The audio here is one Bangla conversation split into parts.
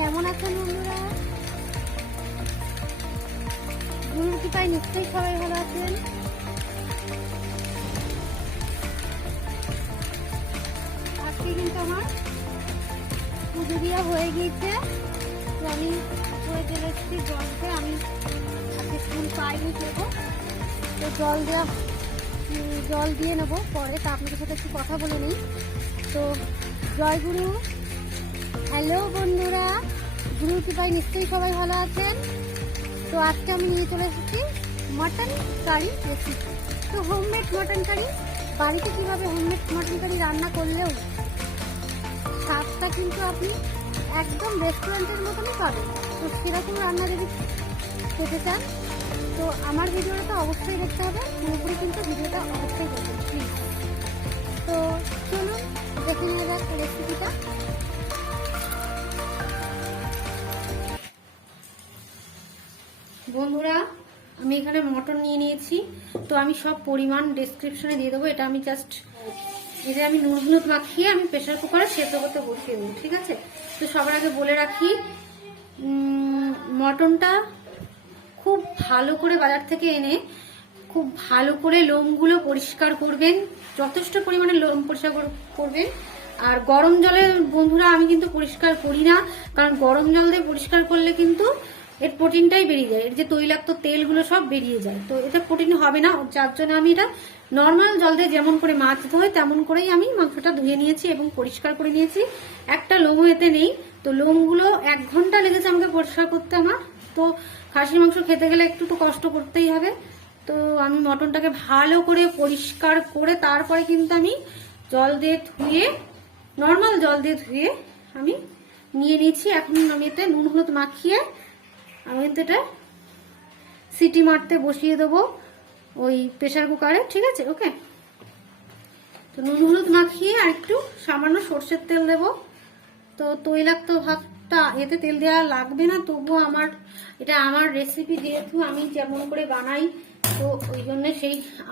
কেমন আছেন বন্ধুরা? গুরুর কৃপায় নিশ্চয়ই সবাই ভালো আছেন। আজকে কিন্তু আমার পুজো দেওয়া হয়ে গিয়েছে। তো আমি উপরে চলে এসেছি জলকে। আমি আজকে ফুল পাইনি দেবো, তো জল দিয়ে নেবো পরে। তা আপনাদের সাথে একটু কথা বলে নিই। তো জয় গুরু। হ্যালো বন্ধুরা, গুরুর কৃপায় নিশ্চয়ই সবাই ভালো আছেন। তো আজকে আমি নিয়ে চলে এসেছি মাটন কারি রেসিপি। তো হোমমেড মাটন কারি বাড়িতে কীভাবে হোমমেড মাটন কারি রান্না করলেও স্বাদটা কিন্তু আপনি একদম রেস্টুরেন্টের মতনই পাবেন। তো সেরকম রান্না যদি খেতে চান তো আমার ভিডিওটা তো অবশ্যই দেখতে হবে, পুরোপুরি কিন্তু ভিডিওটা অবশ্যই দেখবেন প্লিজ। তো চলুন দেখে নেওয়া যাক রেসিপিটা। বন্ধুরা, আমি এখানে মটন নিয়ে নিয়েছি। তো আমি সব পরিমাণ ডেসক্রিপশনে দিয়ে দেবো। এটা আমি নুন হলুদ মাখিয়ে আমি প্রেশার কুকারে সেদ্ধ করতে বসিয়ে দেবো, ঠিক আছে? তো সবার আগে বলে রাখি, মটনটা খুব ভালো করে বাজার থেকে এনে খুব ভালো করে লোমগুলো পরিষ্কার করবেন, যথেষ্ট পরিমাণে লোম পরিষ্কার করবেন। আর গরম জলে বন্ধুরা আমি কিন্তু পরিষ্কার করি না, কারণ গরম জল দিয়ে পরিষ্কার করলে কিন্তু এর প্রোটিনটাই বেরিয়ে যায়, এর যে তৈলাক্ত তেলগুলো সব বেরিয়ে যায়। তো এটা প্রোটিন হবে না, যার জন্য আমি এটা নর্মাল জল দিয়ে যেমন করে মাছ ধোয় তেমন করেই আমি মাংসটা ধুয়ে নিয়েছি এবং পরিষ্কার করে নিয়েছি। একটা লোমও এতে নেই। তো লোমগুলো 1 ঘন্টা লেগেছে আমাকে পরিষ্কার করতে আমার। তো খাসির মাংস খেতে গেলে একটু তো কষ্ট করতেই হবে। তো আমি মটনটাকে ভালো করে পরিষ্কার করে তারপরে কিন্তু আমি জল দিয়ে ধুয়ে, নর্মাল জল দিয়ে ধুয়ে আমি নিয়ে নিয়েছি। এখন আমি এতে নুন হলুদ মাখিয়ে আমি কিন্তু এটা সিটি মারতে বসিয়ে দেবো ওই প্রেশার কুকারে, ঠিক আছে? ওকে। তো নুন হলুদ মাখিয়ে আর একটু সামান্য সর্ষের তেল দেবো। তো তৈলাক্ত ভাতটা এতে তেল দেওয়া লাগবে না, তবুও এটা আমার রেসিপি, যেহেতু আমি যেমন করে বানাই, তো ওই জন্য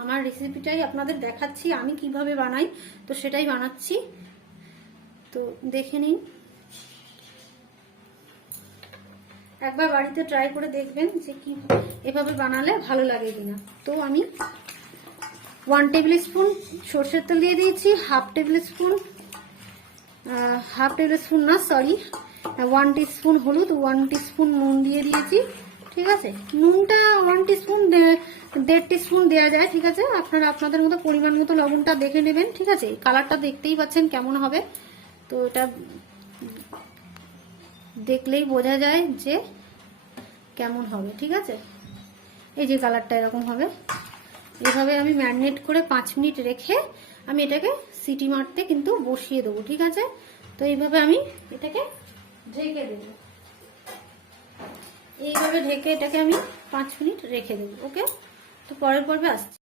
আমার রেসিপিটাই আপনাদের দেখাচ্ছি আমি কিভাবে বানাই। তো সেটাই বানাচ্ছি, তো দেখে নিন। একবার বাড়িতে ট্রাই করে দেখবেন যে কি এভাবে বানালে ভালো লাগে কিনা। তো আমি 1 টেবিল স্পুন সর্ষের তেল দিয়ে দিয়েছি, 1/2 টেবিল স্পুন না, সরি, 1 টিস্পুন হলুদ, 1 টিস্পুন নুন দিয়ে দিয়েছি, ঠিক আছে? নুনটা 1 টিস্পুন 1.5 টিস্পুন দেওয়া যায়, ঠিক আছে? আপনারা আপনাদের মতো পরিমাণ মতো লবণটা দেখে নেবেন, ঠিক আছে? কালারটা দেখতেই পাচ্ছেন কেমন হবে। তো এটা দেখলেই বোঝা যায় যে কেমন হবে, ঠিক আছে? এই যে কালারটা এরকম হবে। এভাবে আমি ম্যারিনেট করে 5 মিনিট রেখে আমি এটাকে সিটি মারতে কিন্তু বসিয়ে দেবো, ঠিক আছে? তো এইভাবে আমি এটাকে ঢেকে দেবো, এইভাবে ঢেকে এটাকে আমি 5 মিনিট রেখে দেবো, ওকে? তো পরের পর্বে আসছি।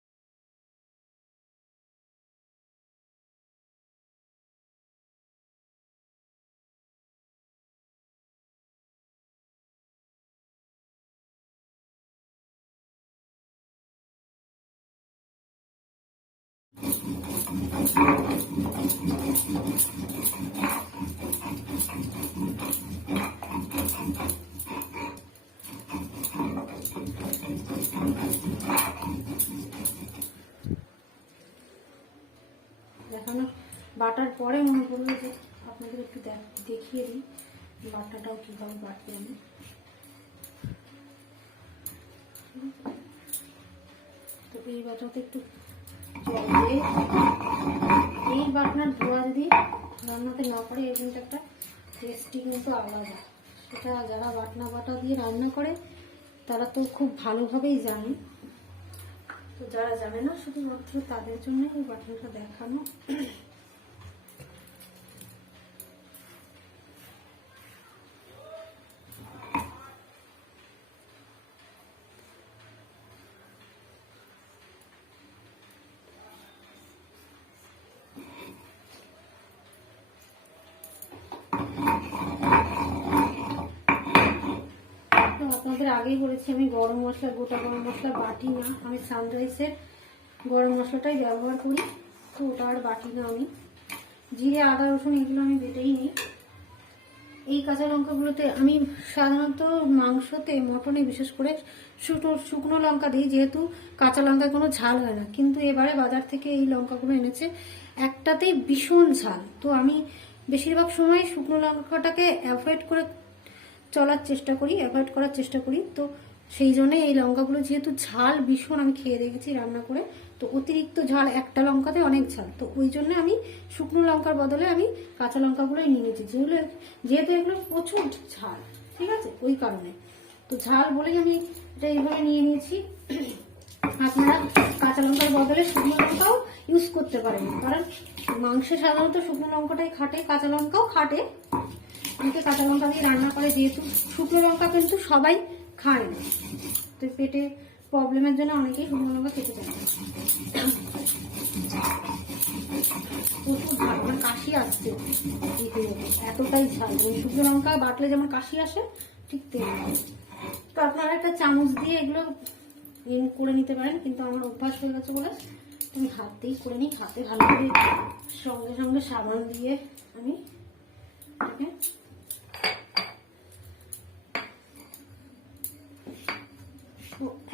দেখানো বাটার পরে মনে করলো যে আপনাদের একটু দেখিয়ে দিই বাটাটাও কীভাবে বাটবে আমি। তো এই বাটাতে একটু জল দিয়ে, এই বাটনার ধোয়া যদি রান্নাতে না করে এর কিন্তু একটা টেস্টি কিন্তু আলাদা। সেটা যারা বাটা দিয়ে রান্না করে তারা তো খুব ভালোভাবেই জানে। তো যারা জানে না শুধুমাত্র তাদের জন্য এই বাটনটা দেখানো। আপনাদের আগেই বলেছি আমি গরম মশলা, গোটা গরম মশলা বাটি না, আমি সানরাইসের গরম মশলাটাই ব্যবহার করি। তো ওটা আর বাটি না, আমি জিরে আদা রসুন এগুলো আমি বেটেই নিই। এই কাঁচা লঙ্কাগুলোতে আমি সাধারণত মাংসতে, মটনে বিশেষ করে শুকনো লঙ্কা দিই, যেহেতু কাঁচা লঙ্কায় কোনো ঝাল হয় না। কিন্তু এবারে বাজার থেকে এই লঙ্কাগুলো এনেছে, একটাতেই ভীষণ ঝাল। তো আমি বেশিরভাগ সময় শুকনো লঙ্কাটাকে অ্যাভয়েড করার চেষ্টা করি। তো সেই জন্যে এই লঙ্কাগুলো যেহেতু ঝাল ভীষণ, আমি খেয়ে দেখেছি রান্না করে, তো অতিরিক্ত ঝাল, একটা লঙ্কাতে অনেক ঝাল। তো ওই জন্য আমি শুকনো লঙ্কার বদলে আমি কাঁচা লঙ্কাগুলোই নিয়ে নিয়েছি, যেহেতু এগুলো প্রচুর ঝাল, ঠিক আছে, ওই কারণে। তো ঝাল বলেই আমি এটা এইভাবে নিয়ে নিয়েছি। আপনারা কাঁচা লঙ্কার বদলে শুকনো লঙ্কাও ইউজ করতে পারেন, কারণ মাংসে সাধারণত শুকনো লঙ্কাটাই খাটে, কাঁচা লঙ্কাও খাটে। অনেকে কাঁচা লঙ্কা দিয়ে রান্না করে, যেহেতু শুকনো লঙ্কা কিন্তু সবাই খায় না, তো পেটে প্রবলেমের জন্য অনেকেই শুকনো লঙ্কা খেতে চায় না। প্রচুর ঝাল, আমার কাশি আসছে এতটাই ঝাল। শুকনো লঙ্কা বাটলে যেমন কাশি আসে, ঠিক তেমনি। তো আপনারা একটা চামচ দিয়ে এগুলো করে নিতে পারেন, কিন্তু আমার অভ্যাস হয়ে গেছে বলে আমি হাতেই করে নিই। হাতে ভালো করে সঙ্গে সঙ্গে সাবান দিয়ে আমি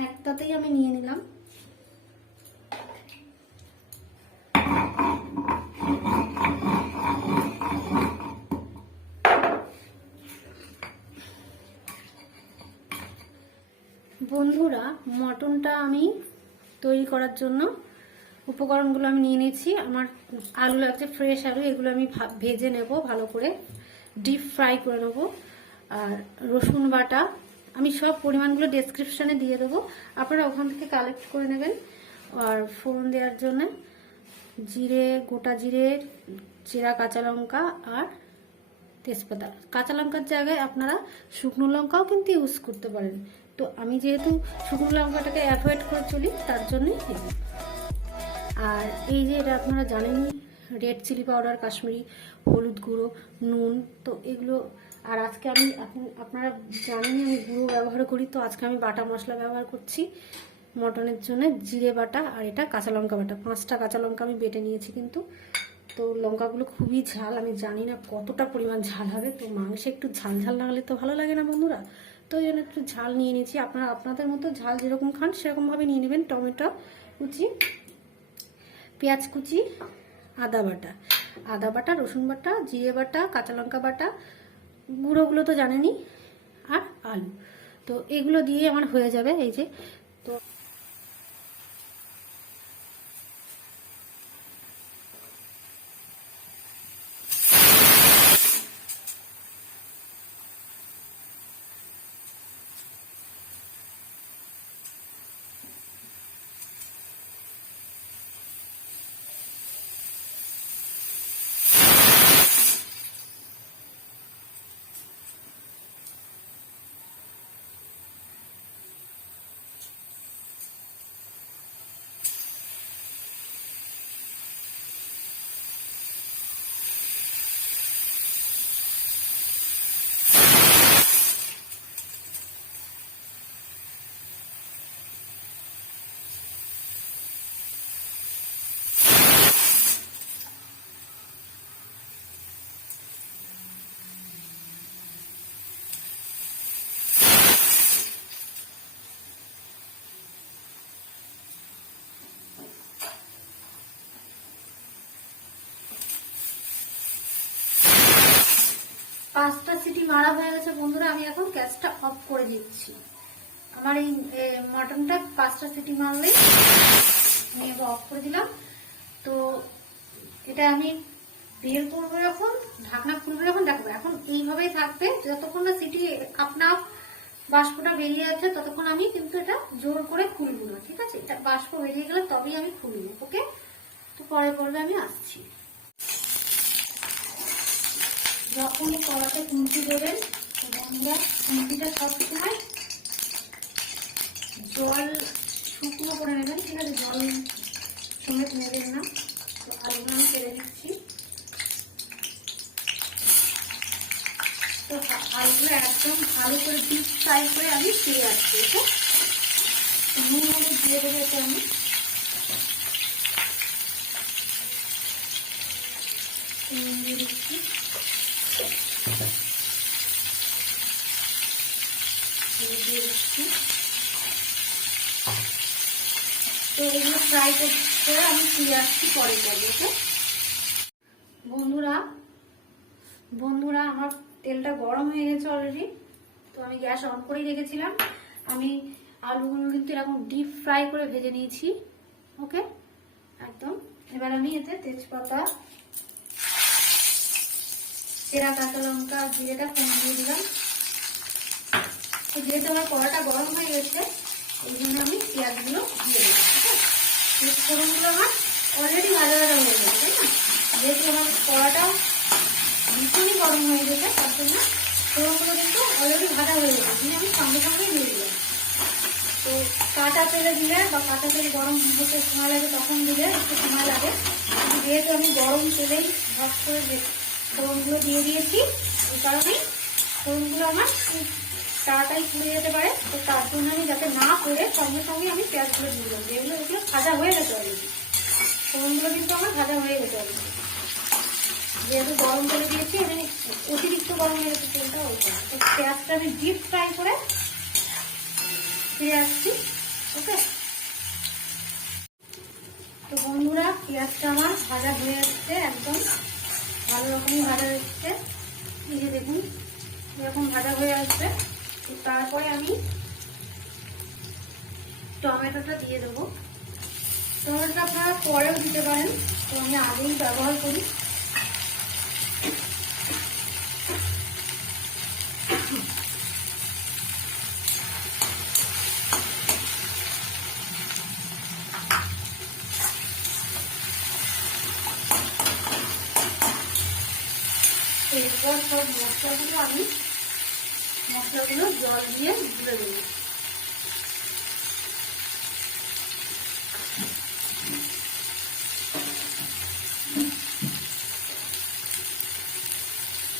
একটাতেই আমি নিয়ে নিলাম। বন্ধুরা, মটনটা আমি তৈরি করার জন্য উপকরণগুলো আমি নিয়ে নিয়েছি। আমার আলু লাগছে, ফ্রেশ আলু, এগুলো আমি ভেজে নেব, ভালো করে ডিপ ফ্রাই করে নেব। আর রসুন বাটা, আমি সব পরিমাণগুলো ডেসক্রিপশানে দিয়ে দেবো, আপনারা ওখান থেকে কালেক্ট করে নেবেন। আর ফোড়ন দেওয়ার জন্য জিরে, গোটা জিরে, চেরা কাঁচা লঙ্কা আর তেজপাতা। কাঁচা লঙ্কার জায়গায় আপনারা শুকনো লঙ্কাও কিন্তু ইউজ করতে পারেন। তো আমি যেহেতু শুকনো লঙ্কাটাকে অ্যাভয়েড করে চলি, তার জন্যই। আর এই যে এটা আপনারা জানেনই, রেড চিলি পাউডার, কাশ্মীরি হলুদ গুঁড়ো, নুন, তো এগুলো। আর আজকে আমি, আপনারা জানেনই আমি গুঁড়ো ব্যবহার করি, তো আজকে আমি বাটা মশলা ব্যবহার করছি মটনের জন্য। জিরে বাটা, আর এটা কাঁচা লঙ্কা বাটা, 5টা কাঁচা লঙ্কা আমি বেটে নিয়েছি। কিন্তু তো লঙ্কাগুলো খুবই ঝাল, আমি জানি না কতটা পরিমাণ ঝাল হবে। তো মাংসে একটু ঝাল ঝাল না হলে তো ভালো লাগে না বন্ধুরা, তো ওই জন্য একটু ঝাল নিয়ে নিয়েছি। আপনারা আপনাদের মতো ঝাল যেরকম খান সেরকমভাবে নিয়ে নেবেন। টমেটো কুচি, পেঁয়াজ কুচি, আদা বাটা, রসুন বাটা, জিরে বাটা, কাঁচা লঙ্কা বাটা, গুঁড়োগুলো তো জানেনই, আর আলু। তো এগুলো দিয়ে আমার হয়ে যাবে। এই যে, তো পাঁচটা সিটি মারা হয়ে গেছে বন্ধুরা, আমি এখন গ্যাসটা অফ করে দিচ্ছি। আমার এই মটনটা 5টা সিটি মারলেই আমি এবার অফ করে দিলাম। তো এটা আমি বের করবো যখন, ঢাকনা খুলবো যখন, দেখবো এখন এইভাবেই থাকবে যতক্ষণ না সিটি আপনা বাষ্পটা বেরিয়ে আছে, ততক্ষণ আমি কিন্তু এটা জোর করে খুলবো না, ঠিক আছে। এটা বাষ্প বেরিয়ে গেলে তবেই আমি খুলবো, ওকে। তো পরে পর্বে আমি আসছি। যখন কড়াতে খুন্তি দেবেন, বন্ধুরা খুন্তিটা সবসময় জল শুকনো করে নেবেন, ঠিক আছে, জল সমেত নেবেন না। তো আলুগুলো আমি ফেলে দিচ্ছি। তো আলুগুলো একদম ভালো করে ডিপ ফ্রাই করে আমি ফিরে আসছি। তো নুন হলুদ দিয়ে দেবো এটা আমি। নুন দিয়ে দিচ্ছি। ফ্রাই করে আমি ফিরে আসছি পরে পরে। ওকে বন্ধুরা, আমার তেলটা গরম হয়ে গেছে অলরেডি। তো আমি গ্যাস অন করেই রেখেছিলাম। আমি আলুগুলো কিন্তু এরকম ডিপ ফ্রাই করে ভেজে নিয়েছি। ওকে একদম। এবার আমি এতে তেজপাতা, চেরা কাঁচা লঙ্কা, জিরেটা ফোড়ন দিয়ে দিলাম। যেহেতু আমার কড়াটা গরম হয়ে গেছে এই জন্য আমি পেঁয়াজগুলো দিয়ে দেবো। ঠিক আছে, ফোড়নগুলো আমার অলরেডি ভাজা ভাজা হয়ে গেছে, তাই না? যেহেতু আমার কড়াটা ভীষণই গরম হয়ে গেছে তার জন্য ফোড়নগুলো কিন্তু অলরেডি ভাজা হয়ে গেছে, দিয়ে আমি সঙ্গে সঙ্গে দিয়ে দিলাম। তো কাঁচা তেলে দিলে বা কাঁচা তেলে গরম হতে সময় লাগে তখন দিলে একটু সময় লাগে, কিন্তু যেহেতু আমি গরম তেলেই ভাজ করে ফোড়নগুলো দিয়ে দিয়েছি এই কারণেই ফোড়নগুলো আমার তাড়াতাড়ি পুড়ে যেতে পারে। তো তার জন্য আমি যাতে না পুড়ে সঙ্গে সঙ্গে আমি পেঁয়াজগুলো দিয়ে দিলাম, যেগুলো এগুলো ভাজা হয়ে গেছে অলরেডি। ফোড়নগুলো কিন্তু আমার ভাজা হয়ে গেছে অলরেডি, যেহেতু গরম তেলে দিয়েছি আমি অতিরিক্ত গরম হয়ে গেছে তেলটা ওই জন্য। তো পেঁয়াজটা আমি ডিপ ফ্রাই করে ফিরে আসছি। ওকে তো বন্ধুরা, পেঁয়াজটা আমার ভাজা হয়ে আসছে, একদম ভালো রকমই ভাজা হচ্ছে। এই যে দেখুন এরকম ভাজা হয়ে আসবে। তো তারপরে আমি টমেটোটা দিয়ে দেবো। টমেটোটা আপনারা পরেও দিতে পারেন, তো আমি আগেই ব্যবহার করি। এরপর সব মশলাগুলো জল দিয়ে ধুয়ে দেবো।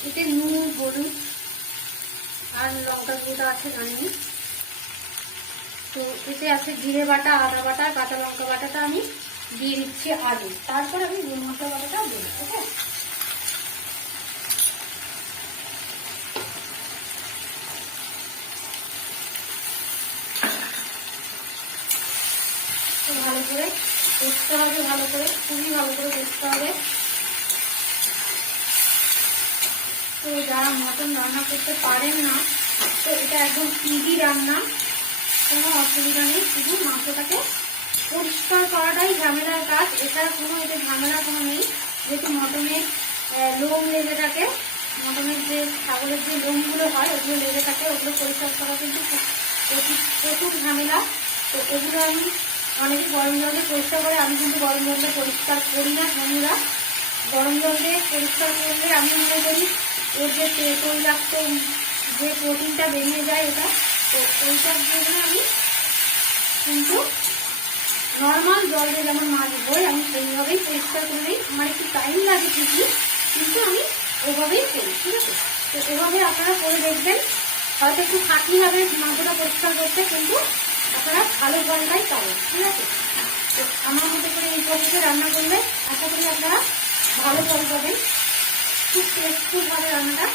এতে নুন, হলুদ আর লঙ্কা গুঁড়ো আছে জানি। তো এতে আছে জিরে বাটা, আদা বাটা, কাঁচা লঙ্কা বাটাটা আমি দিয়ে দিচ্ছি আগে, তারপর আমি গরম মশলা বাটাটা দেবো। ওকে ভালো করে কষতে হবে, ভালো করে খুবই ভালো করে কষতে হবে। তো যারা মটন রান্না করতে পারেন না, তো এটা একদম ইজি রান্না, কোনো অসুবিধা নেই। শুধু মাংসটাকে পরিষ্কার করাটাই ঝামেলার কাজ, এছাড়া কোনো এতে ঝামেলা কোনো নেই। যেহেতু মটনের লোম লেগে থাকে, মটনের যে ছাগলের যে লোমগুলো হয় ওগুলো লেগে থাকে, ওগুলো পরিষ্কার করা কিন্তু প্রচুর ঝামেলা। তো ওগুলো আমি অনেকে গরম জলে পরিষ্কার করে, আমি কিন্তু গরম জলে পরিষ্কার করি না বন্ধুরা। গরম জল দিয়ে পরিষ্কার করলে আমি মনে করি ওর যে তৈলাক্ত যে প্রোটিনটা বেরিয়ে যায় ওটা, তো ওইটার জন্য আমি কিন্তু নর্মাল জল দিয়ে যেমন মাছ ধোই আমি সেইভাবেই পরিষ্কার করে নিই। আমার একটু টাইম লাগে ঠিকই, কিন্তু আমি ওভাবেই করি। ঠিক আছে, তো এভাবে আপনারা করে দেখবেন। হয়তো একটু খাটনি হবে মাংসটা পরিষ্কার করতে, কিন্তু আপনারা ভালো জলটাই পাবেন। ঠিক আছে, তো আমার মতো করে এই পদ্ধতিতে রান্না করলে আশা করি আপনারা ভালো ফল পাবেন, খুব টেস্টফুল হবে রান্নাটা।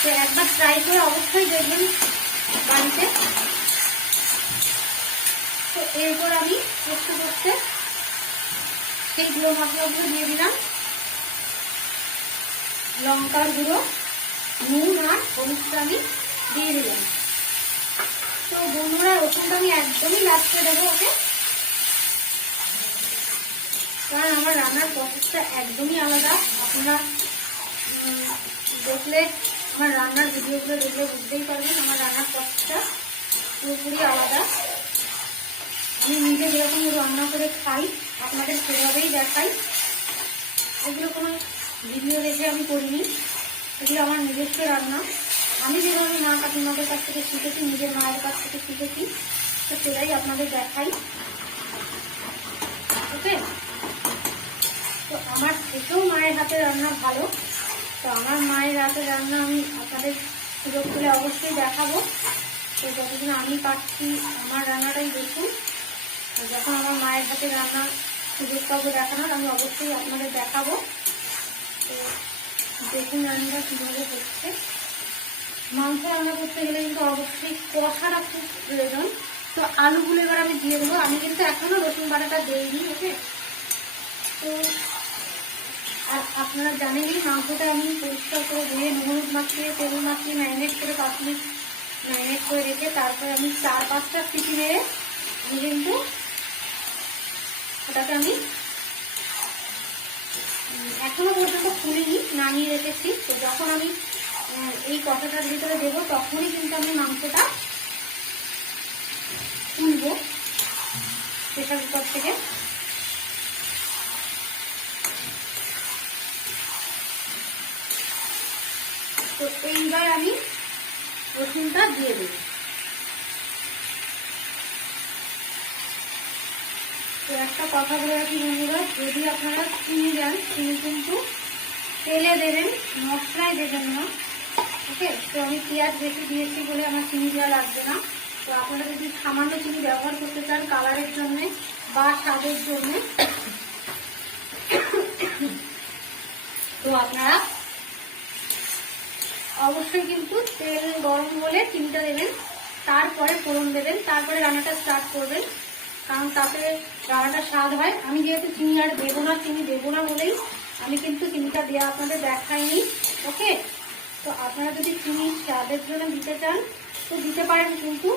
তো একবার ট্রাই করে অবশ্যই দেখবেন বাড়িতে। তো এরপর আমি করতে করতে সেই গুঁড়ো মশলাগুলো দিয়ে দিলাম, লঙ্কার গুঁড়ো, নুন আর হলুদটা আমি দিয়ে দিলাম। তো বন্ধুরা, রসুনটা আমি একদমই লাস্টে দেবো। ওকে, কারণ আমার রান্নার প্রসেসটা একদমই আলাদা। আপনারা দেখলে, আমার রান্নার ভিডিওগুলো দেখলে বুঝতেই পারবেন আমার রান্নার প্রসেসটা পুরোপুরি আলাদা। আমি নিজে যেরকম রান্না করে খাই আপনাদের সেভাবেই দেখাই। এগুলো কোনো ভিডিও দেখে আমি করিনি, এগুলো আমার নিজস্ব রান্না। আমি যেভাবে মা কাকিমাদের কাছ থেকে শিখেছি, নিজের মায়ের কাছ থেকে শিখেছি, তো সেটাই আপনাদের দেখাই। ওকে, তো আমার থেকেও মায়ের হাতের রান্না ভালো। তো আমার মায়ের হাতের রান্না আমি আপনাদের সুযোগ পেলে অবশ্যই দেখাবো। তো যতদিন আমি পাচ্ছি আমার রান্নাটাই দেখুন। যখন আমার মায়ের হাতের রান্না সুযোগ পাবো দেখানোর, আমি অবশ্যই আপনাদের দেখাবো। তো দেখুন রান্নাটা কীভাবে করছে। মাংস রান্না করতে গেলে কিন্তু অবশ্যই কষাটা খুব প্রয়োজন। তো আলুগুলো এবার আমি দিয়ে দেবো। আমি কিন্তু এখনো রসুন বাটাটা দিইনি, ওকে। তো আর আপনারা জানেনই মাংসটা আমি পরিষ্কার করে ধুয়ে হলুদ মাখিয়ে তেল মাখিয়ে ম্যারিনেট করে 5 মিনিট ম্যারিনেট করে রেখে তারপরে আমি 4-5টা সিটি মেরে আমি কিন্তু ওটাকে আমি এখনো পর্যন্ত খুলিনি, নামিয়ে রেখেছি। তো যখন আমি এই কষাটার ভিতরে দেবো তখনই কিন্তু আমি মাংসটা তুলবো প্রেসার কুকার থেকে। তো এইবার আমি রসুনটা দিয়ে দেবো। তো একটা কথা বলে রাখি বন্ধুরা, যদি আপনারা চিনি দেন চিনি কিন্তু তেলে দেবেন, মশলায় দেবেন না, ওকে। তো আমি পেঁয়াজ বেশি দিয়েছি বলে আমার চিনি দেওয়া লাগবে না। তো আপনারা যদি সামান্য চিনি ব্যবহার করতে চান কালারের জন্যে বা স্বাদের জন্যে, তো আপনারা অবশ্যই কিন্তু তেল গরম হলে চিনিটা দেবেন, তারপরে ফোড়ন দেবেন, তারপরে রান্নাটা স্টার্ট করবেন, কারণ তাতে রান্নাটা স্বাদ হয়। আমি যেহেতু চিনি আর দেবো না, চিনি দেবো না বলেই আমি কিন্তু চিনিটা দেওয়া আপনাদের দেখাইনি, ওকে। তো আপনারা যদি চিনি স্বাদের জন্য দিতে চান তো দিতে পারেন, কিন্তু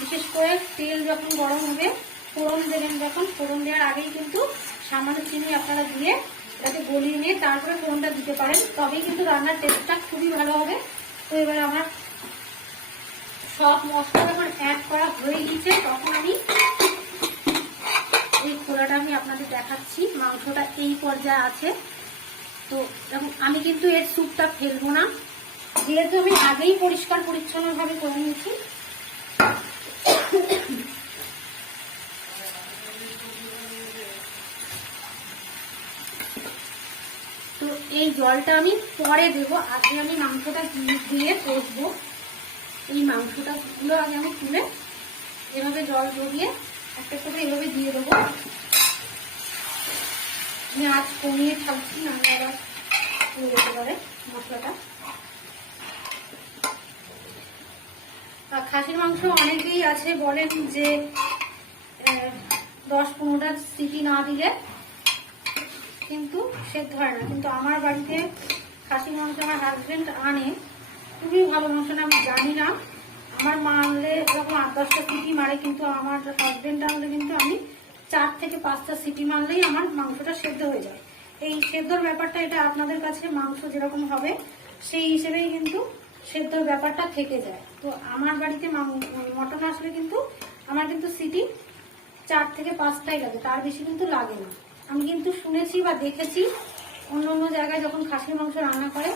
বিশেষ করে তেল যখন গরম হবে ফোড়ন দেবেন, যখন ফোড়ন দেওয়ার আগেই কিন্তু সামান্য চিনি আপনারা দিয়ে এটাকে গলিয়ে নিয়ে তারপরে ফোড়নটা দিতে পারেন, তবেই কিন্তু রান্নার টেস্টটা খুবই ভালো হবে। তো এবার আমার সব মশলা যখন অ্যাড করা হয়ে গেছে তখন আমি এই খোলাটা আমি আপনাদের দেখাচ্ছি। মাংসটা এই পর্যায়ে আছে। তো আমি কিন্তু এর স্যুপটা ফেলবো না, যেহেতু আমি আগেই পরিষ্কার পরিচ্ছন্নভাবে করে নিয়েছি। তো এই জলটা আমি পরে দেবো, আগে আমি মাংসটা দিয়ে কষবো। এই মাংসটা গুলো আগে আমি তুলে এভাবে জল দিয়ে একটা করে এভাবে দিয়ে দেবো। আমি আজ কমিয়ে থাকছি, নাহলে আবার পুড়ে যেতে পারে মশলাটা। খাসির মাংস অনেকেই আছে বলেন যে 10-15টা সিটি না দিলে কিন্তু সেদ্ধ হয় না, কিন্তু আমার বাড়িতে খাসির মাংস আমার হাজবেন্ড আনে, খুবই ভালো মাংস না। আমি জানি না, আমার মা আনলে যখন 8-10টা সিটি মারে, কিন্তু আমার হাজবেন্ড আনলে কিন্তু আমি 4 থেকে 5টা সিটি মারলেই আমার মাংসটা সেদ্ধ হয়ে যায়। এই সেদ্ধর ব্যাপারটা এটা আপনাদের কাছে মাংস যেরকম হবে সেই হিসেবেই কিন্তু সেদ্ধর ব্যাপারটা থেকে যায়। তো আমার বাড়িতে মটন আসলে কিন্তু আমার কিন্তু সিটি 4 থেকে 5টাই লাগে, তার বেশি কিন্তু লাগে না। আমি কিন্তু শুনেছি বা দেখেছি অন্য অন্য জায়গায় যখন খাসির মাংস রান্না করে,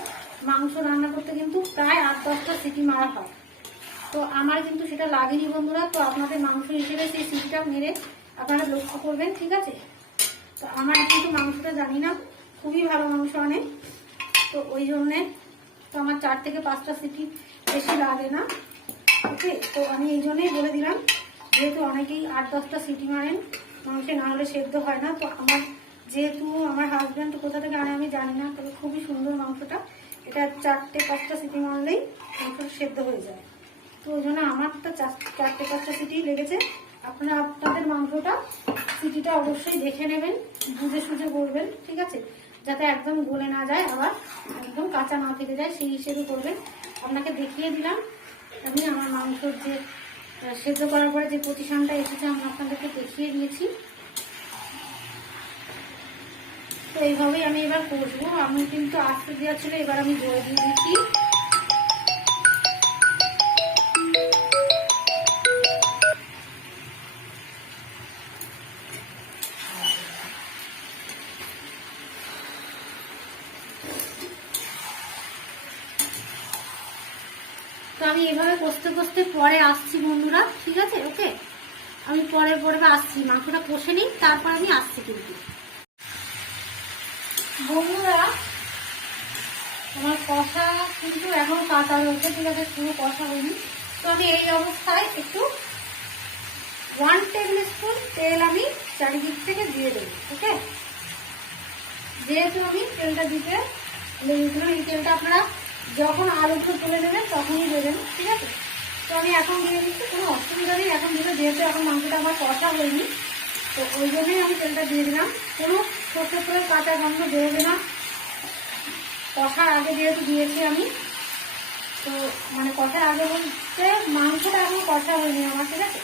মাংস রান্না করতে কিন্তু প্রায় 8-10টা সিটি মারা হয়। তো আমার কিন্তু সেটা লাগেনি বন্ধুরা। তো আপনাদের মাংস হিসেবে সেই সিটিটা মেরে আপনারা লক্ষ্য করবেন, ঠিক আছে। তো আমার কিন্তু মাংসটা জানি না, খুবই ভালো মাংস আনে, তো ওই জন্যে তো আমার 4 থেকে 5টা সিটি বেশি লাগে না, ওকে। তো আমি এই জন্যই বলে দিলাম, যেহেতু অনেকেই 8-10টা সিটি মারেন মাংসে, না হলে সেদ্ধ হয় না। তো আমার যেহেতু আমার হাজব্যান্ড কোথা থেকে আনে আমি জানি না, তবে খুবই সুন্দর মাংসটা, এটা 4-5টা সিটি মারলেই মাংসটা সেদ্ধ হয়ে যায়। তো ওই জন্য আমারটা 4-5টা সিটি লেগেছে। আপনারা আপনাদের মাংসটা সিটিটা অবশ্যই দেখে নেবেন, বুঝে সুঝে করবেন, ঠিক আছে, যাতে একদম গলে না যায়, আবার একদম কাঁচা না থেকে যায়, সেই হিসেবে করবেন। আপনাকে দেখিয়ে দিলাম আমি আমার মাংসর যে সেদ্ধ করার পরে যে প্রতিষ্ঠানটা এসেছে আমি আপনাদেরকে দেখিয়ে দিয়েছি। তো এইভাবেই আমি এবার কষবো। আমি কিন্তু আস্তে দেওয়া ছিল, এবার আমি জল দিয়ে দিচ্ছি। তো আমি এভাবে কষতে কষতে পরে আসছি বন্ধুরা, ঠিক আছে, ওকে। আমি পরে আসছি, মাংসটা কষে নিই, তারপর আমি আসছি। কিন্তু বন্ধুরা আমার কষা কিন্তু এখনো কাঁচা রয়েছে, ঠিক আছে, পুরো কষা হয়নি। তো আমি এই অবস্থায় একটু 1 টেবিল স্পুন তেল আমি চারিদিক থেকে দিয়ে দেবো, ওকে। যেহেতু আমি তেলটা দিতে এই তেলটা আপনারা যখন আলুটা তুলে নেবেন তখনই দেবেন, ঠিক আছে। তো আমি এখন দিয়ে দিচ্ছি, কোনো অসুবিধা নেই এখন দিলে, যেহেতু এখন মাংসটা আমার কষা হয়নি, তো ওই জন্যই আমি তেলটা দিয়ে দিলাম। কোনো সর্ষের তেলের কাঁচা গন্ধ বেরোবে না, কষার আগে যেহেতু দিয়েছি আমি। তো মানে কষার আগে বলতে মাংসটা এখন কষা হয়নি আমার, ঠিক আছে।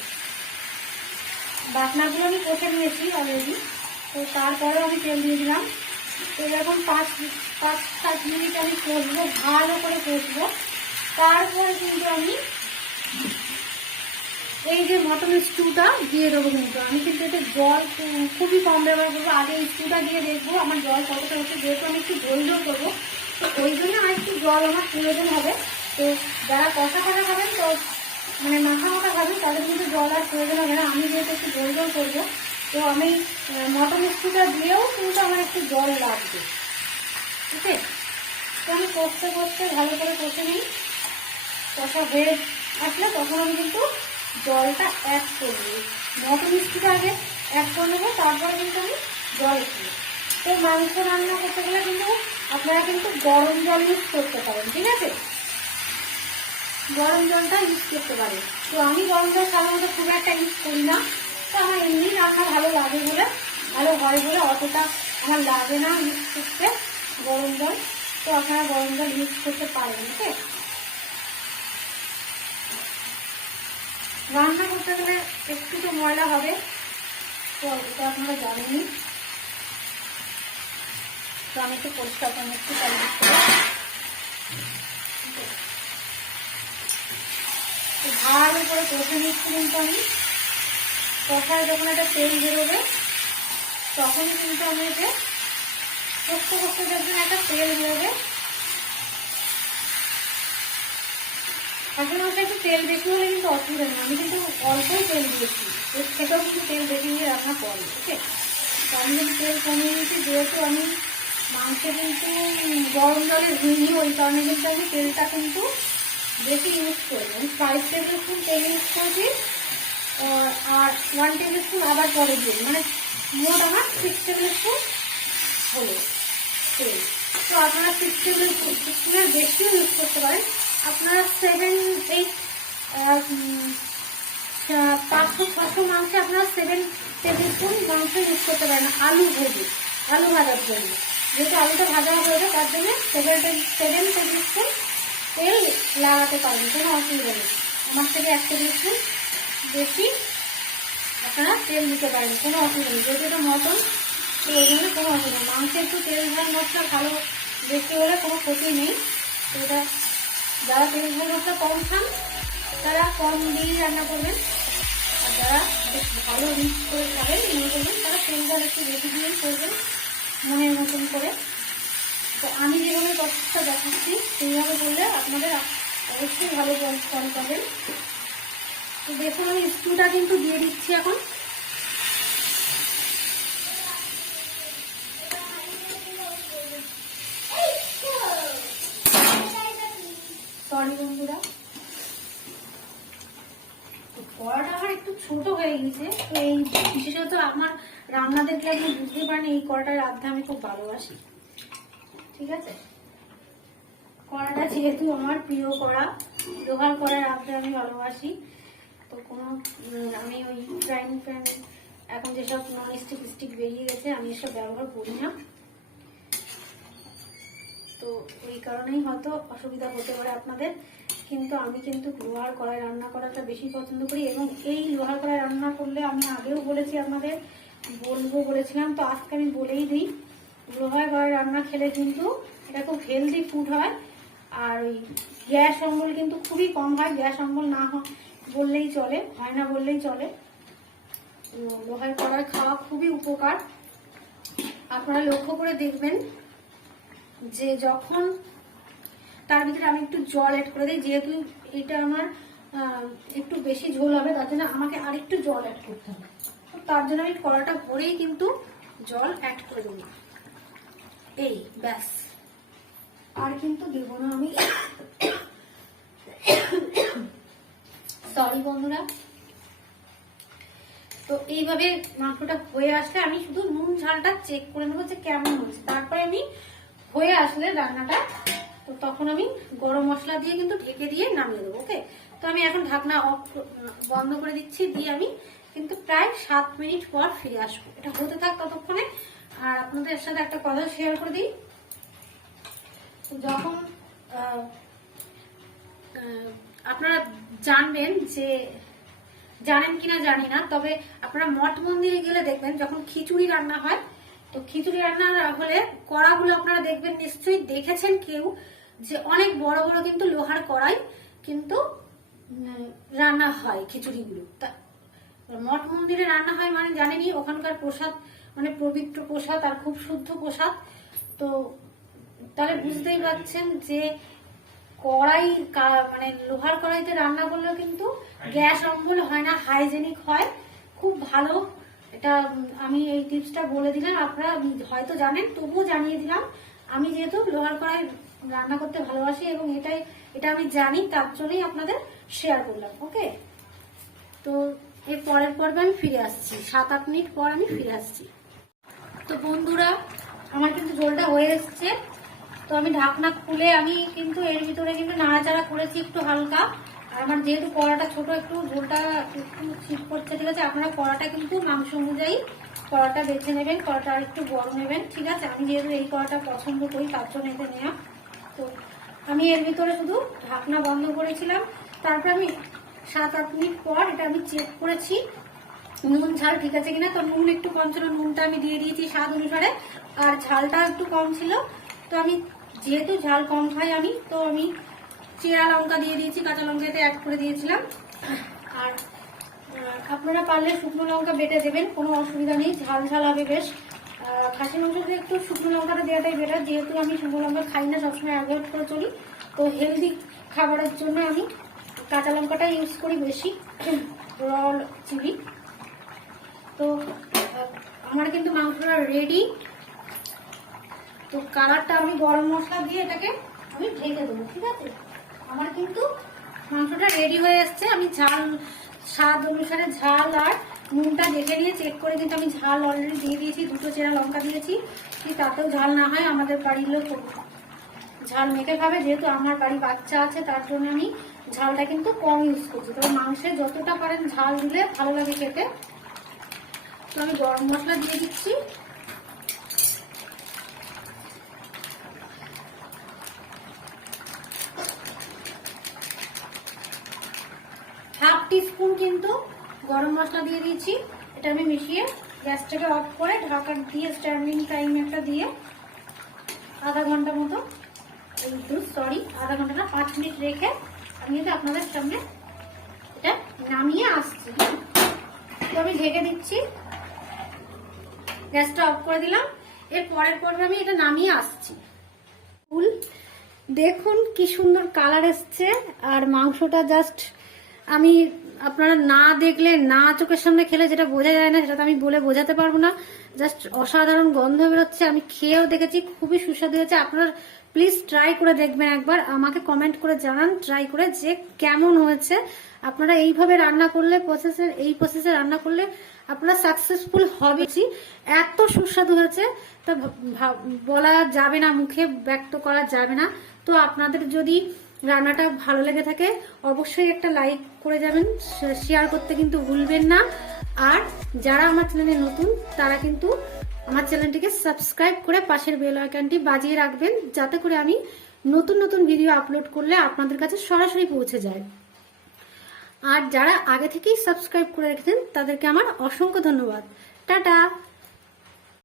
বাটনাগুলো আমি কষে নিয়েছি অলরেডি, তো তারপরেও আমি তেল দিয়ে দিলাম। তো এরকম 5-7 মিনিট আমি কষবো, ভালো করে কষবো। তারপরে কিন্তু আমি এই যে মটন স্টুটা দিয়ে দেবো। কিন্তু আমি কিন্তু এতে জল খুবই কম ব্যবহার করবো। আগে এই স্টুটা দিয়ে দেখবো আমার জল কতটা হচ্ছে, যেহেতু আমি একটু ঝোল ঝোল করবো, তো ওই জন্য আর একটু জল আমার প্রয়োজন হবে। তো যারা কষা কষা খাবেন, তো মানে মাখা মাখা খাবেন, তাদের কিন্তু জল আর প্রয়োজন হবে না। আমি যেহেতু একটু ঝোল ঝোল করবো, তো আমি মটন স্টুটা দিয়েও কিন্তু আমার একটু জল লাগবে, ঠিক আছে। তো আমি কষতে কষতে ভালো করে কষে নিই। কষা হয়ে আসলে তখন আমি কিন্তু জলটা অ্যাড করবো, মটন স্টুটা আগে অ্যাড করে নেবো, তারপরে কিন্তু আমি জল খাবো। তো মাংস রান্না করতে গেলে কিন্তু আপনারা কিন্তু গরম জল ইউজ করতে পারেন, ঠিক আছে, গরম জলটা ইউজ করতে পারেন। তো আমি গরম জল সাধারণত খুব একটা ইউজ করি না, তো আমার এমনি রান্না ভালো লাগে বলে, ভালো হয় বলে অতটা আমার লাগে না ইউজ করতে গরম জল। তো আপনারা গরম জল ইউজ করতে পারেন, ঠিক আছে। রান্না করতে গেলে একটু তো ময়লা হবে, তো এটা আপনারা জানেনই। তো আমি একটু পরিষ্কার করে একটু ভালো করে কষে নিচ্ছি। কিন্তু আমি কষায় যখন একটা তেল বেরোবে, তখনই কিন্তু আমি এতে কষতে কষতে যখন একটা তেল বেরোবে, আসলে আমাকে একটু তেল বেশি হলে কিন্তু অসুবিধা নেই। আমি কিন্তু অল্পই তেল দিয়েছি, এর থেকেও কিন্তু তেল বেশি দিয়ে রান্না করে, ঠিক আছে। তো আমি কিন্তু তেল কমিয়ে দিয়েছি, যেহেতু আমি মাংসে কিন্তু গরম জলে ধুইনি, ওই কারণে কিন্তু আমি তেলটা কিন্তু বেশি ইউজ করি। আমি 5 টেবিল স্পুন তেল ইউজ করেছি, আর 1 টেবিল স্পুন আবার পরে দিয়ে, মানে মোট আমার 6 টেবিল স্পুন হলো তেল। তো আপনারা 6 টেবিল স্পুনের বেশিও ইউজ করতে পারেন। আপনারা 7-8 500-600 মাংসে আপনারা 7 টেবিল স্পুন মাংস ইউজ করতে পারেন আলু ভেজে, আলু ভাজার জন্য। যেহেতু আলুটা ভাজা হয়ে যায়, তার জন্য 7 টেবিল স্পুন তেল লাগাতে পারবেন, কোনো অসুবিধা নেই। আমার থেকে 1 টেবিল স্পুন বেশি আপনারা তেল দিতে পারেন, কোনো অসুবিধা নেই। যেহেতু এটা মটন, তো ওই জন্য কোনো অসুবিধা নেই। মাংসে একটু তেল ঝাল মশলা ভালো বেশি হলে কোনো ক্ষতি নেই। তো এটা যারা তেল ঝাল মশলা কম খান, তারা কম দিয়েই রান্না করবেন, আর যারা বেশ ভালো রিচ করে খাবেন মনে করবেন, তারা তেল ঝাল একটু বেশি দিয়েই করবেন মনের মতন করে। তো আমি যেভাবে প্রসেসটা দেখাচ্ছি সেইভাবে করলে আপনাদের অবশ্যই ভালো ফল পাবেন। তো দেখুন আমি স্টুটা কিন্তু দিয়ে দিচ্ছি এখন। সরি বন্ধুরা, কড়াটা আমার একটু ছোট হয়ে গেছে। তো এই বিশেষত আমার রান্না দেখলে আপনি বুঝতে পারেন এই কড়াটা রাঁধতে আমি খুব ভালোবাসি, ঠিক আছে। কড়াটা যেহেতু আমার প্রিয় কড়া, লোহার কড়া রাঁধতে আমি ভালোবাসি। তো কোনো আমি ওই ফ্রাইং প্যান এখন যেসব নন স্টিক বেরিয়ে গেছে, আমি এসব ব্যবহার করি না। তো ওই কারণেই হয়তো অসুবিধা হতে পারে আপনাদের, কিন্তু আমি কিন্তু লোহার কড়াই রান্না করাটা বেশি পছন্দ করি। এবং এই লোহার কড়াই রান্না করলে আমি আগেও বলেছি আপনাদের, বলেছিলাম, তো আজকে আমি বলেই দিই, লোহার কড়াই রান্না খেলে কিন্তু এটা খুব হেলদি ফুড হয়। আর ওই গ্যাস অম্বল কিন্তু খুবই কম হয়, গ্যাস অম্বল না বললেই চলে, হয় না বললেই চলে। লোহার কড়াই খাওয়া খুবই উপকার। আপনারা লক্ষ্য করে দেখবেন যে যখন তার ভিতরে আমি একটু জল অ্যাড করে দিই, যেহেতু এটা আমার একটু বেশি ঝোল হবে, তার জন্য আমাকে আরেকটু জল অ্যাড করতে হবে। তার জন্য আমি কড়াটা ভরেই কিন্তু জল অ্যাড করে দেবো, এই ব্যাস, আর কিন্তু দেবো না আমি। সরি বন্ধুরা। তো এইভাবে মাংসটা হয়ে আসলে আমি শুধু নুন ঝালটা চেক করে নেবো যে কেমন হচ্ছে, তারপরে আমি হয়ে আসলে রান্নাটা তো তখন আমি গরম মশলা দিয়ে কিন্তু ঢেকে দিয়ে নামিয়ে দেবো। ওকে, তো আমি এখন ঢাকনা বন্ধ করে দিচ্ছি, দিয়ে আমি কিন্তু প্রায় 7 মিনিট পর ফিরে আসবো। এটা হতে থাক ততক্ষণে। আর আপনাদের সাথে একটা কথা শেয়ার করে দিই, যখন আপনারা জানবেন যে, জানেন কিনা জানি না, তবে আপনারা মঠ মন্দিরে গেলে দেখবেন যখন খিচুড়ি রান্না হয়, তো খিচুড়ি রান্না হলে কড়াগুলো আপনারা দেখবেন, নিশ্চয়ই দেখেছেন কেউ, যে অনেক বড় বড় কিন্তু লোহার কড়াই কিন্তু রান্না হয় খিচুড়িগুলো। তা মঠ মন্দিরে রান্না হয় মানে জানেনই, ওখানকার প্রসাদ মানে পবিত্র প্রসাদ আর খুব শুদ্ধ প্রসাদ। তো তাহলে বুঝতেই পারছেন যে কড়াই মানে লোহার কড়াইতে রান্না করলেও কিন্তু গ্যাস অম্বল হয় না, হাইজেনিক হয়, খুব ভালো। এটা আমি এই টিপসটা বলে দিলাম, আপনারা হয়তো জানেন, তবুও জানিয়ে দিলাম। আমি যেহেতু লোহার কড়াই রান্না করতে ভালোবাসি এবং এটা আমি জানি, তার জন্যই আপনাদের শেয়ার করলাম। ওকে, তো এর পরের পর্বে আমি ফিরে আসছি, 7-8 মিনিট পর আমি ফিরে আসছি। তো বন্ধুরা, আমার কিন্তু ঝোলটা হয়ে এসছে। তো আমি ঢাকনা খুলে আমি কিন্তু এর ভিতরে কিন্তু নাড়াচাড়া করেছি একটু হালকা। আর আমার যেহেতু কড়াটা ছোট, একটু ঝোলটা একটু ছিট করছে, ঠিক আছে। আপনারা কড়াটা কিন্তু মাংস অনুযায়ী কড়াটা বেছে নেবেন, কড়াটা আর একটু বড় নেবেন, ঠিক আছে। আমি যেহেতু এই কড়াটা পছন্দ করি, তার জন্য এটা নেওয়া। তো আমি এর ভিতরে শুধু ঢাকনা বন্ধ করেছিলাম, তারপর আমি 7-8 মিনিট পর এটা আমি চেক করেছি নুন ঝাল ঠিক আছে কিনা। তো নুন একটু কম ছিল, নুনটা আমি দিয়ে দিয়েছি স্বাদ অনুসারে, আর ঝালটা একটু কম ছিল। তো আমি যেহেতু ঝাল কম খাই আমি, তো আমি চেরা লঙ্কা দিয়ে দিয়েছি, কাঁচা লঙ্কাতে অ্যাড করে দিয়েছিলাম। আর আপনারা পারলে শুকনো লঙ্কা বেটে দেবেন, কোনো অসুবিধা নেই, ঝাল ঝাল হবে বেশ। খাসি মাংসতে একটু শুকনো লঙ্কাটা দেওয়াটাই বেটার, যেহেতু আমি শুকনো লঙ্কা খাই না, সবসময় অ্যাভয়েড করে চলি। তো হেলদি খাবারের জন্য আমি কাঁচা লঙ্কাটা ইউজ করি বেশি, র চিলি। তো আমার কিন্তু মাংসটা রেডি। তো কালারটা আমি গরম মশলা দিয়ে এটাকে আমি ঢেকে দেবো, ঠিক আছে। আমার কিন্তু মাংসটা রেডি হয়ে এসছে। আমি ঝাল স্বাদ অনুসারে ঝাল আর নুনটা দেখে নিয়ে চেক করে কিন্তু আমি ঝাল অলরেডি দিয়ে দিয়েছি, 2টো চেরা লঙ্কা দিয়েছি। কি তাতেও ঝাল না হয়, আমাদের বাড়ির লোক ঝাল মেখে খাবে, যেহেতু আমার বাড়ি বাচ্চা আছে, তার জন্য আমি ঝালটা কিন্তু কম ইউজ করছি। তবে মাংসে যতটা পারেন ঝাল দিলে ভালো লাগে খেতে। তো আমি গরম মশলা দিয়ে দিচ্ছি, হাফ টিস্পুন কিন্তু গরম মশলা দিয়ে দিয়েছি। এটা আমি মিশিয়ে গ্যাসটাকে অফ করে ঢাকা দিয়ে স্ট্যান্ডিং টাইম একটা দিয়ে আধা ঘন্টা মতো, আধা ঘন্টা না 5 মিনিট রেখে আমি কিন্তু আপনাদের সামনে এটা নামিয়ে আসছি। তো আমি ঢেকে দিচ্ছি, গ্যাসটা অফ করে দিলাম। এর পরের পর্বে আমি এটা নামিয়ে আসছি। দেখুন কি সুন্দর কালার এসছে, আর মাংসটা জাস্ট আমি আপনারা না দেখলে, না চোখের সামনে খেলে যেটা বোঝা যায় না, সেটা তো আমি বলে বোঝাতে পারবো না। জাস্ট অসাধারণ গন্ধ বেরোচ্ছে, আমি খেয়েও দেখেছি, খুবই সুস্বাদু হয়েছে। আপনারা প্লিজ ট্রাই করে দেখবেন একবার, আমাকে কমেন্ট করে জানান ট্রাই করে যে কেমন হয়েছে। আপনারা এইভাবে রান্না করলে, এই প্রসেসে রান্না করলে আপনারা সাকসেসফুল হবে। এত সুস্বাদু হয়েছে তা বলা যাবে না, মুখে ব্যক্ত করা যাবে না। তো আপনাদের যদি রান্নাটা ভালো লেগে থাকে অবশ্যই একটা লাইক করে যাবেন, শেয়ার করতে কিন্তু ভুলবেন না। আর যারা আমার চ্যানেলে নতুন, তারা কিন্তু আমার চ্যানেলটিকে সাবস্ক্রাইব করে পাশের বেল আইকনটি বাজিয়ে রাখবেন, যাতে করে আমি নতুন নতুন ভিডিও আপলোড করলে আপনাদের কাছে সরাসরি পৌঁছে যায়। আর যারা আগে থেকেই সাবস্ক্রাইব করে রেখেছেন তাদেরকে আমার অসংখ্য ধন্যবাদ। টাটা।